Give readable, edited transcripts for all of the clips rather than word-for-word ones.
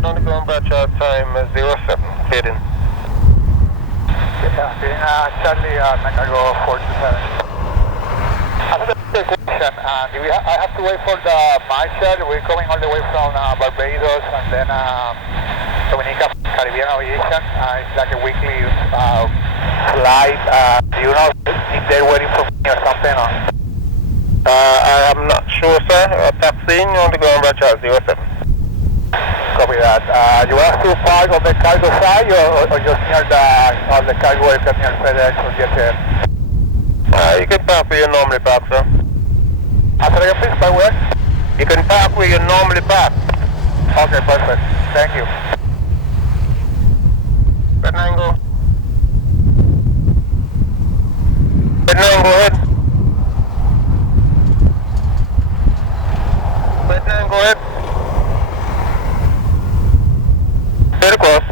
On the ground, Bradshaw, time 07, fading. Yeah, Charlie, Mexico 427. Another question, I have to wait for the marshal. We're coming all the way from Barbados and then Dominica Caribbean Aviation. It's like a weekly flight. Do you know if they're waiting for me or something? Or? I am not sure, sir. Taxiing on the ground, Bradshaw, 07. Copy that. You want us to park on the cargo side or just near the cargo area near FedEx or DHL? You can park where you normally park, sir. Again, please, by where? You can park where you normally park. Okay, perfect. Thank you. Red 9, go. Red 9, go ahead. Red 9, go ahead. Straight across.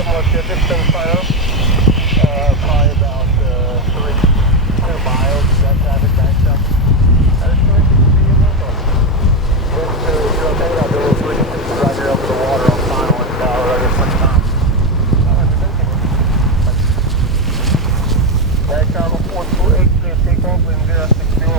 What's your distance, final? Probably about 2 miles. That traffic backed up. That is correct. Yes, sir. You're okay. I'll do 360 right here over the water on final and right at 20 miles. Air Cargo 428, please take off in 06010.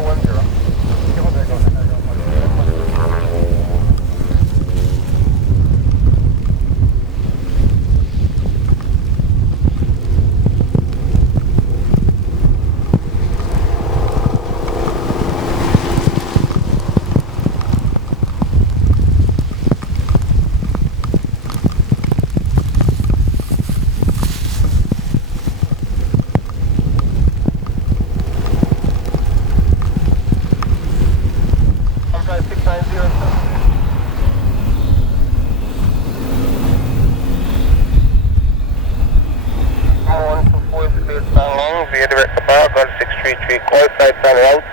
Call side and out.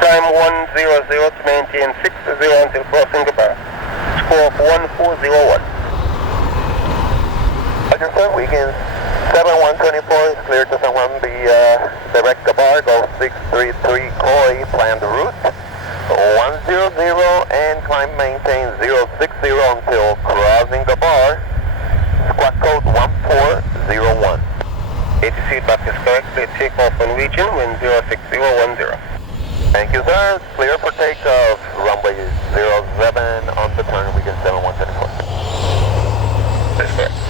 Climb 100 to maintain 60 until crossing the bar. Score of 1401. Roger, sir. Weekend 7124 is clear to someone be direct the bar. Go 633 Koi. Plan the route. 100 and climb maintain 060 until crossing the bar. Squad code 1401. ATC feedback is correct. runway takeoff on region, wind 06010. Thank you, sir. Clear for takeoff. Runway 07 on the turn, region 7174. That's correct.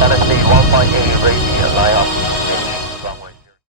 LSD 1.8 radius, lie off.